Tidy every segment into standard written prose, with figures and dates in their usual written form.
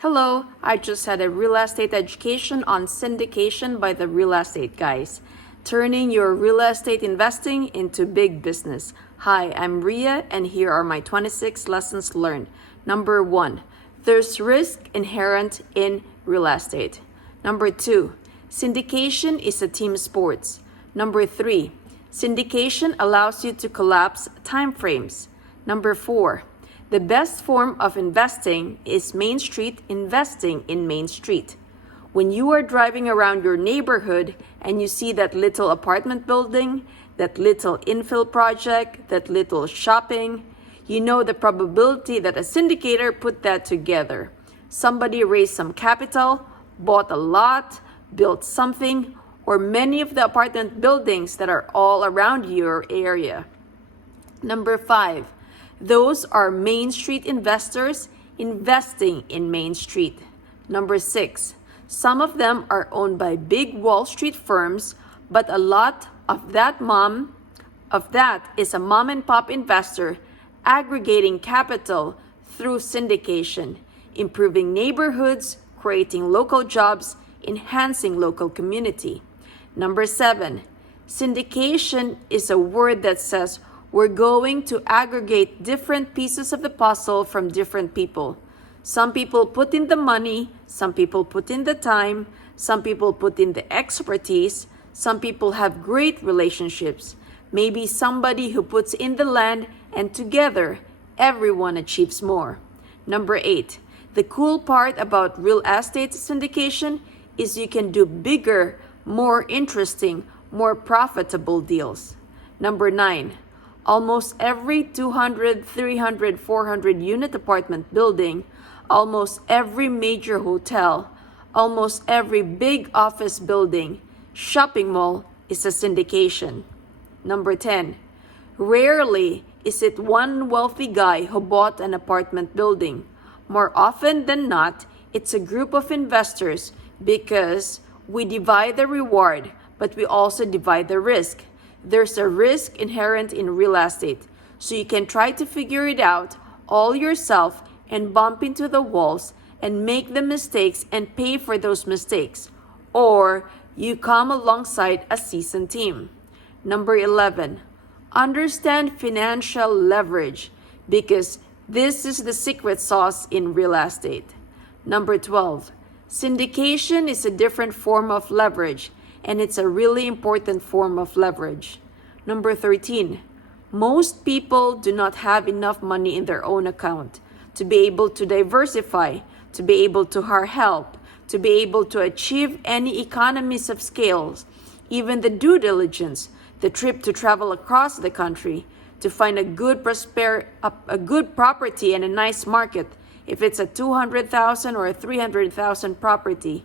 Hello, I just had a real estate education on syndication by the Real Estate Guys, turning your real estate investing into big business. Hi, I'm Ria, and here are my 26 lessons learned. Number 1, there's risk inherent in real estate. Number 2, syndication is a team sport. Number 3, syndication allows you to collapse timeframes. Number 4, the best form of investing is Mainstreet investing in Mainstreet. When you are driving around your neighborhood and you see that little apartment building, that little infill project, that little shopping, you know the probability that a syndicator put that together. Somebody raised some capital, bought a lot, built something, or many of the apartment buildings that are all around your area. Number 5, those are Mainstreet investors investing in Mainstreet. Number 6, some of them are owned by big Wall Street firms, but a lot of that is a mom and pop investor aggregating capital through syndication, improving neighborhoods, creating local jobs, enhancing local community. Number 7, syndication is a word that says we're going to aggregate different pieces of the puzzle from different people. Some people put in the money, some people put in the time, some people put in the expertise, some people have great relationships, maybe somebody who puts in the land, and together, everyone achieves more. Number 8, the cool part about real estate syndication is you can do bigger, more interesting, more profitable deals. Number 9, almost every 200, 300, 400 unit apartment building, almost every major hotel, almost every big office building, shopping mall is a syndication. Number 10, rarely is it one wealthy guy who bought an apartment building. More often than not, it's a group of investors because we divide the reward, but we also divide the risk. There's a risk inherent in real estate, so you can try to figure it out all yourself and bump into the walls and make the mistakes and pay for those mistakes, or you come alongside a seasoned team. Number 11, understand financial leverage because this is the secret sauce in real estate. Number 12, syndication is a different form of leverage, and it's a really important form of leverage. Number 13, most people do not have enough money in their own account to be able to diversify, to be able to hire help, to be able to achieve any economies of scales, even the due diligence, the trip to travel across the country, to find a good property and a nice market, if it's a 200,000 or a 300,000 property.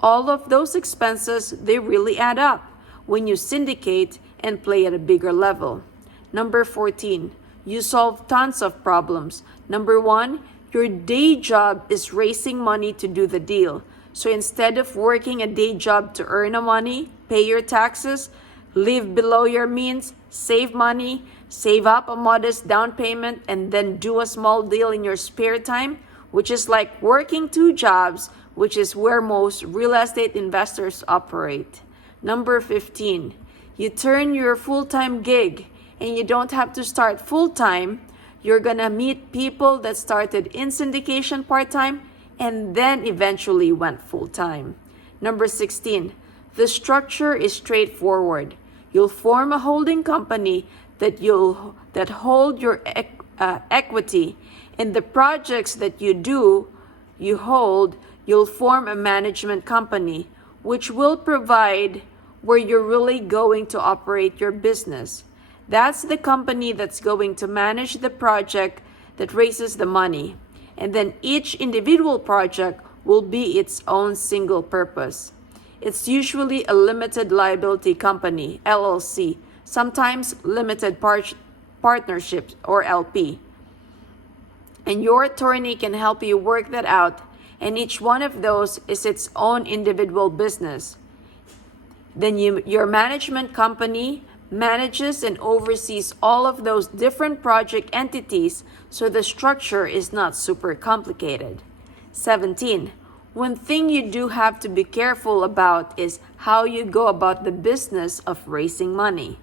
All of those expenses, they really add up when you syndicate and play at a bigger level. Number 14, you solve tons of problems. Number 1, your day job is raising money to do the deal. So instead of working a day job to earn money, pay your taxes, live below your means, save money, save up a modest down payment, and then do a small deal in your spare time, which is like working 2 jobs, which is where most real estate investors operate. Number 15, you turn your full-time gig and you don't have to start full-time. You're gonna meet people that started in syndication part-time and then eventually went full-time. Number 16, the structure is straightforward. You'll form a holding company that hold your equity. In the projects that you hold, you'll form a management company, which will provide where you're really going to operate your business. That's the company that's going to manage the project that raises the money. And then each individual project will be its own single purpose. It's usually a limited liability company, LLC, sometimes limited partnership or LP. And your attorney can help you work that out, and each one of those is its own individual business. Then your management company manages and oversees all of those different project entities, so the structure is not super complicated. 17. One thing you do have to be careful about is how you go about the business of raising money.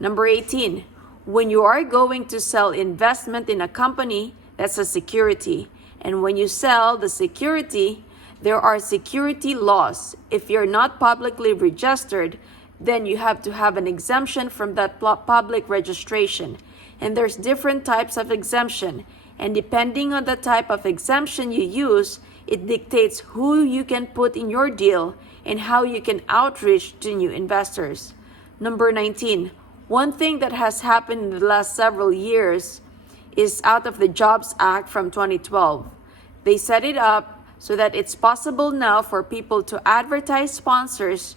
Number 18. When you are going to sell investment in a company, that's a security. And when you sell the security, there are security laws. If you're not publicly registered, then you have to have an exemption from that public registration. And there's different types of exemption. And depending on the type of exemption you use, it dictates who you can put in your deal and how you can outreach to new investors. Number 19. One thing that has happened in the last several years is out of the Jobs Act from 2012. They set it up so that it's possible now for people to advertise sponsors,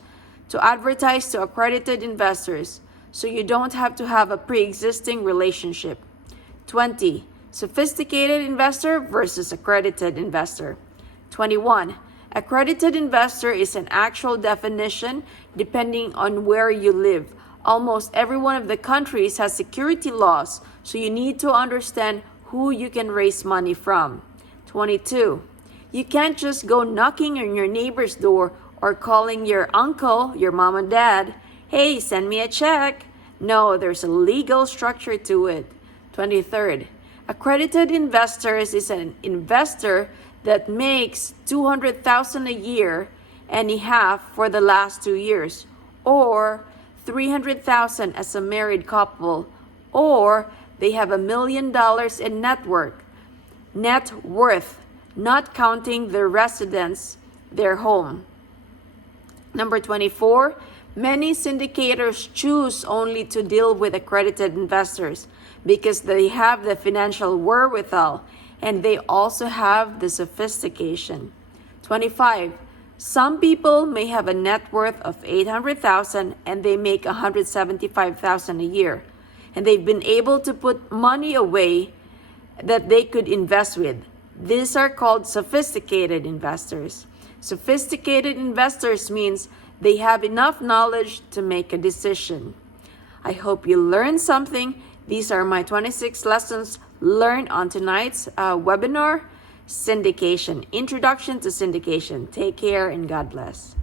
to advertise to accredited investors, so you don't have to have a pre-existing relationship. 20. Sophisticated investor versus accredited investor. 21. Accredited investor is an actual definition depending on where you live. Almost every one of the countries has security laws, so you need to understand who you can raise money from. 22. You can't just go knocking on your neighbor's door or calling your uncle, your mom and dad, "Hey, send me a check." No, there's a legal structure to it. 23rd. Accredited investors is an investor that makes $200,000 a year and a half for the last 2 years, or $300,000 as a married couple, or they have $1 million in net worth, not counting their residence, their home. Number 24, many syndicators choose only to deal with accredited investors because they have the financial wherewithal and they also have the sophistication. 25. Some people may have a net worth of $800,000 and they make $175,000 a year, and they've been able to put money away that they could invest with. These are called sophisticated investors. Sophisticated investors means they have enough knowledge to make a decision. I hope you learned something. These are my 26 lessons learned on tonight's webinar, Syndication, Introduction to Syndication. Take care and God bless.